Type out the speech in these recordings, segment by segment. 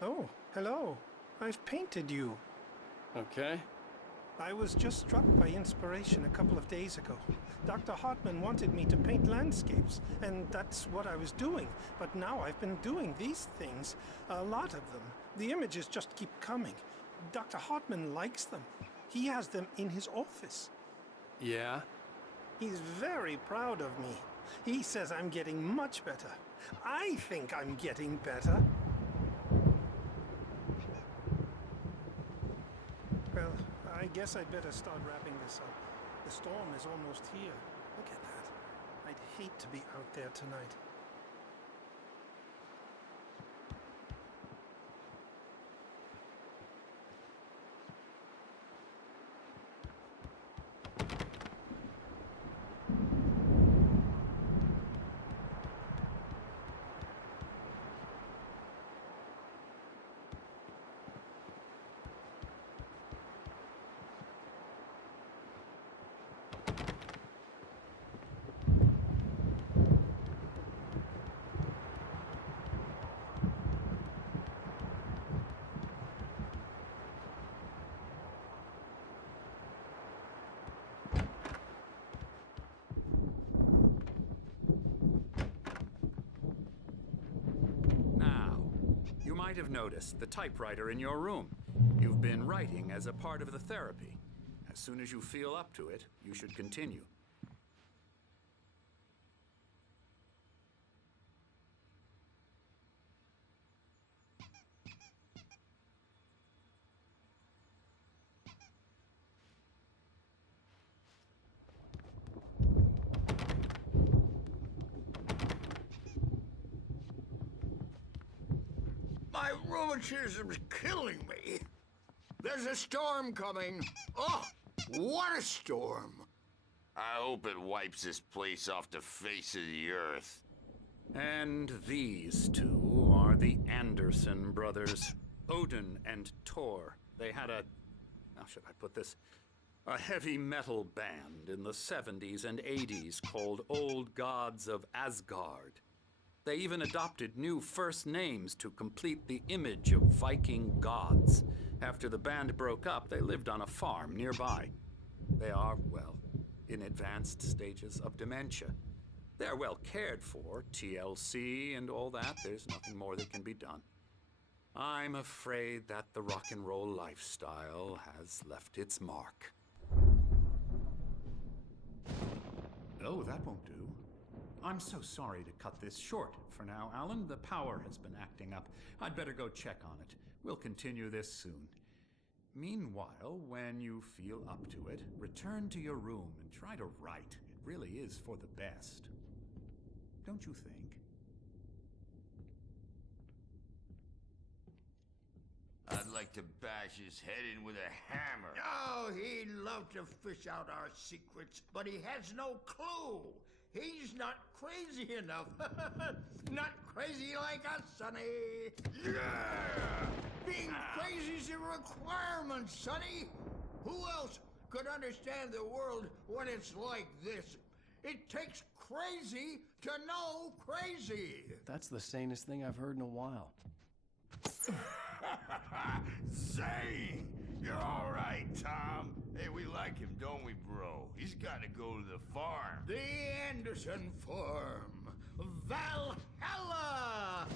Oh, hello. I've painted you. Okay. I was just struck by inspiration a couple of days ago. Dr. Hartman wanted me to paint landscapes, and that's what I was doing. But now I've been doing these things, a lot of them. The images just keep coming. Dr. Hartman likes them. He has them in his office. Yeah? He's very proud of me. He says I'm getting much better. I think I'm getting better. Well, I guess I'd better start wrapping this up. The storm is almost here. Look at that. I'd hate to be out there tonight. Now, you might have noticed the typewriter in your room. You've been writing as a part of the therapy. As soon as you feel up to it, you should continue. My rheumatism's killing me. There's a storm coming. Oh, what a storm. I hope it wipes this place off the face of the earth. And these two are the Anderson brothers, Odin and Thor. They had a, how should I put this? A heavy metal band in the 70s and 80s called Old Gods of Asgard. They even adopted new first names to complete the image of Viking gods. After the band broke up, they lived on a farm nearby. They are, well, in advanced stages of dementia. They're well cared for, TLC and all that. There's nothing more that can be done. I'm afraid that the rock and roll lifestyle has left its mark. Oh, that won't do. I'm so sorry to cut this short for now, Alan. The power has been acting up. I'd better go check on it. We'll continue this soon. Meanwhile, when you feel up to it, return to your room and try to write. It really is for the best. Don't you think? I'd like to bash his head in with a hammer. Oh, he'd love to fish out our secrets, but he has no clue. He's not crazy enough. Not crazy like us, Sonny. Yeah! Being crazy's a requirement, Sonny. Who else could understand the world when it's like this? It takes crazy to know crazy. That's the sanest thing I've heard in a while. Zane! You're all right, Tom. Hey, we like him, don't we, bro? He's got to go to the farm. The Anderson Farm. Valhalla!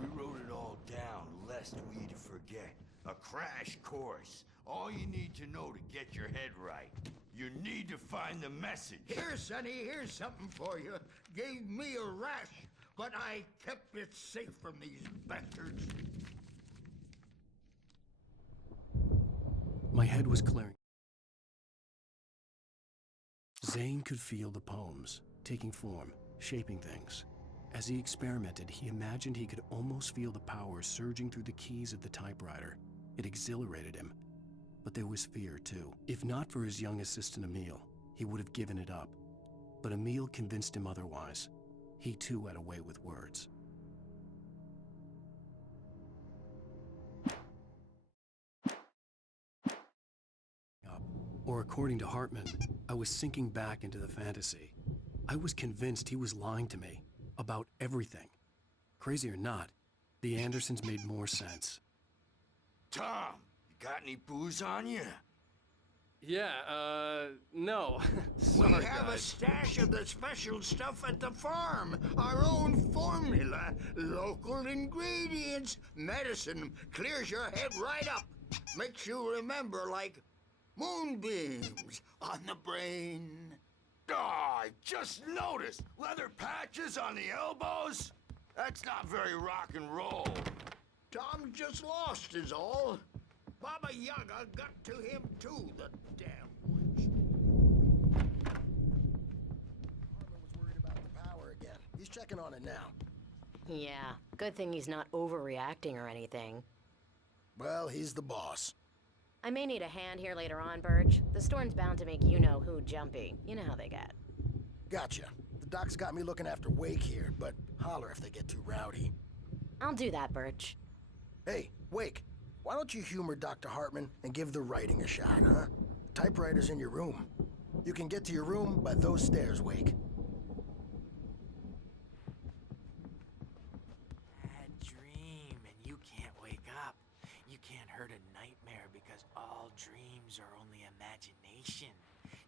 We wrote it all down, lest we'd forget. A crash course. All you need to know to get your head right. You need to find the message. Here, Sonny, here's something for you. Gave me a rash, but I kept it safe from these bastards. My head was clearing. Zane could feel the poems, taking form, shaping things. As he experimented, he imagined he could almost feel the power surging through the keys of the typewriter. It exhilarated him. But there was fear, too. If not for his young assistant Emil, he would have given it up. But Emil convinced him otherwise. He too had a way with words. Or according to Hartman, I was sinking back into the fantasy. I was convinced he was lying to me about everything. Crazy or not, The Andersons made more sense. Tom, you got any booze on you? Yeah, no. We Sorry, have a guys. stash of the special stuff at the farm. Our own formula. Local ingredients. Medicine clears your head right up. Makes you remember like moonbeams on the brain. Oh, I just noticed. Leather patches on the elbows? That's not very rock and roll. Tom just lost is all. Baba Yaga got to him too, the damn witch. Hartman was worried about the power again. He's checking on it now. Yeah, good thing he's not overreacting or anything. Well, he's the boss. I may need a hand here later on, Birch. The storm's bound to make you-know-who jumpy. You know how they get. Gotcha. The doc's got me looking after Wake here, but holler if they get too rowdy. I'll do that, Birch. Hey, Wake, why don't you humor Dr. Hartman and give the writing a shot, huh? Typewriter's in your room. You can get to your room by those stairs, Wake. Bad dream, and you can't wake up. You can't hurt a nightmare because all dreams are only imagination.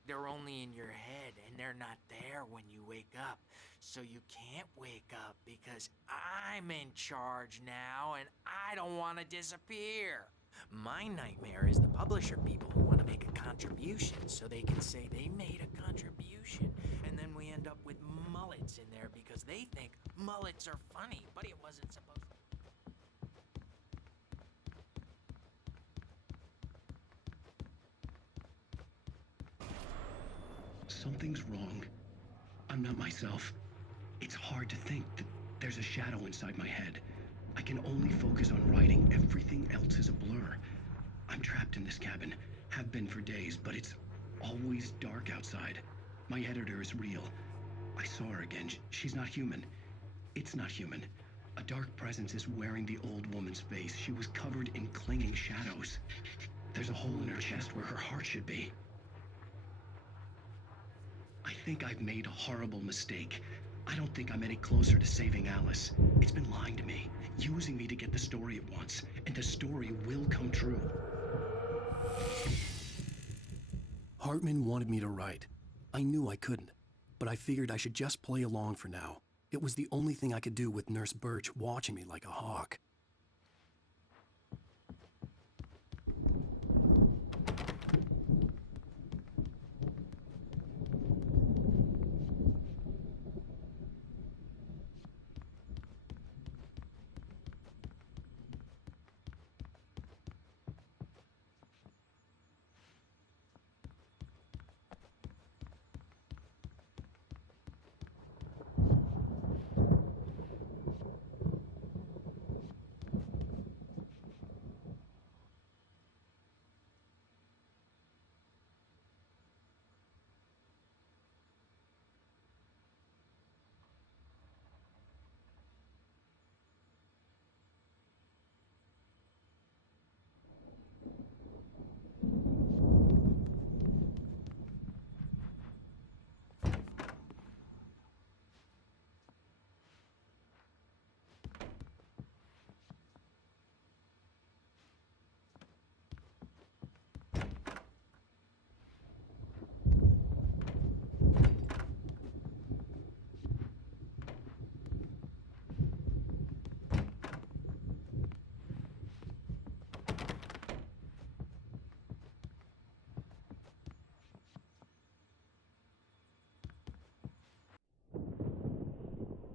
They're only in your head, and they're not there when you wake up. So you can't wake up because I'm in charge now, and I don't want to disappear. My nightmare is the publisher people who want to make a contribution so they can say they made a contribution, and then we end up with mullets in there because they think mullets are funny, but it wasn't supposed to. Something's wrong. I'm not myself. It's hard to think that there's a shadow inside my head. I can only focus on writing. Everything else is a blur. I'm trapped in this cabin. Have been for days, but it's always dark outside. My editor is real. I saw her again. She's not human. It's not human. A dark presence is wearing the old woman's face. She was covered in clinging shadows. There's a hole in her chest where her heart should be. I think I've made a horrible mistake. I don't think I'm any closer to saving Alice. It's been lying to me, using me to get the story it wants, and the story will come true. Hartman wanted me to write. I knew I couldn't, but I figured I should just play along for now. It was the only thing I could do with Nurse Birch watching me like a hawk.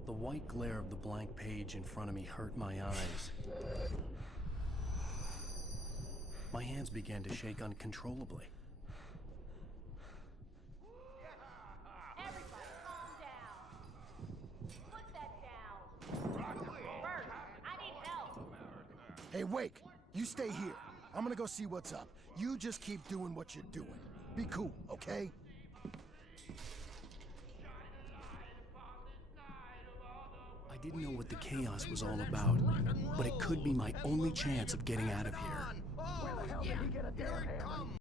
The white glare of the blank page in front of me hurt my eyes. My hands began to shake uncontrollably. Everybody, calm down. Put that down. Bert, I need help. Hey, Wake, you stay here. I'm gonna go see what's up. You just keep doing what you're doing. Be cool, okay? I didn't know what the chaos was all about, but it could be my only chance of getting out of here. Oh, yeah. Here it